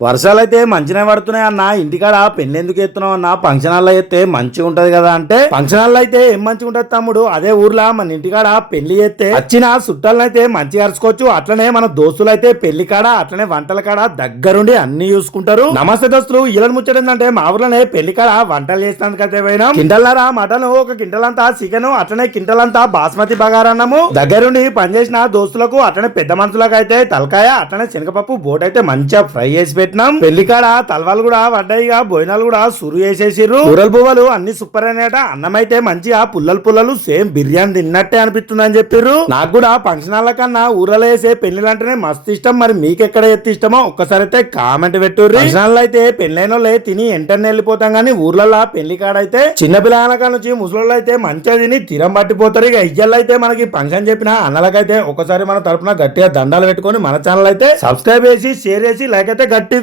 వర్షాలు అయితే మంచిగా పడుతున్నాయి అన్న ఇంటికాడ పెళ్ళి ఎందుకు ఎత్తున్నావు అన్న ఫంక్షన్ హాల్లో అయితే మంచిగా ఉంటది కదా అంటే ఫంక్షన్ హాల్లో అయితే ఏం మంచిగా ఉంటది తమ్ముడు? అదే ఊర్లో మన ఇంటికాడ పెళ్ళి చేస్తే వచ్చిన చుట్టాలను అయితే మంచిగా అరుచుకోవచ్చు. అట్లనే మన దోస్తులు అయితే పెళ్ళి కాడ అట్లనే వంటల కాడ దగ్గరుండి అన్ని చూసుకుంటారు. నమస్తే దోస్తులు ఇలా ముచ్చట ఏంటంటే మా ఊర్లోనే పెళ్ళి కాడ వంటలు చేస్తానికి అయితే పోయినా. కింటల్లారా మటన్ ఒక కింటల్ అంతా చికెన్ అట్లనే కింటల్ అంతా బాస్మతి బగారన్నము దగ్గరుండి పనిచేసిన దోస్తులకు అట్లనే పెద్ద మనుషులకు అయితే తలకాయ అట్లనే శనగపప్పు బోట్ అయితే మంచిగా ఫ్రై చేసి పెట్టినాం పెళ్ళి కాడ తలవాలు కూడా వడ్డాయిగా భోజనాలు కూడా సురు చేసేసిర్రు. కూరలు పువ్వులు అన్ని సూపర్ అనేట. అన్నం అయితే మంచిగా పుల్లలు పుల్లలు సేమ్ బిర్యానీ తిన్నట్టే అనిపిస్తుంది అని చెప్పిర్రు. నాకు కూడా ఫంక్షన్ హాల్ల కన్నా ఊరలో వేసే పెళ్ళిలు అంటేనే మస్తు ఇష్టం. మరి మీకు ఎక్కడ ఎత్తి ఇష్టమో ఒక్కసారి అయితే కామెంట్ పెట్టుర్రి. ఫంక్షన్ అయితే పెళ్ళైన వాళ్ళే తిని ఎంటనే వెళ్ళిపోతాం కానీ ఊర్లలో పెళ్ళి కాడ అయితే చిన్న పిల్లల నుంచి ముసలోళ్ళు అయితే మంచిగా తిని తీరం పట్టిపోతారు. ఇక ఇయ్యల్లో అయితే మనకి ఫంక్షన్ చెప్పిన అన్నలకైతే ఒకసారి మన తరపున గట్టిగా దండాలు పెట్టుకొని మన ఛానల్ అయితే సబ్స్క్రైబ్ చేసి షేర్ చేసి లైక్ అయితే గట్టి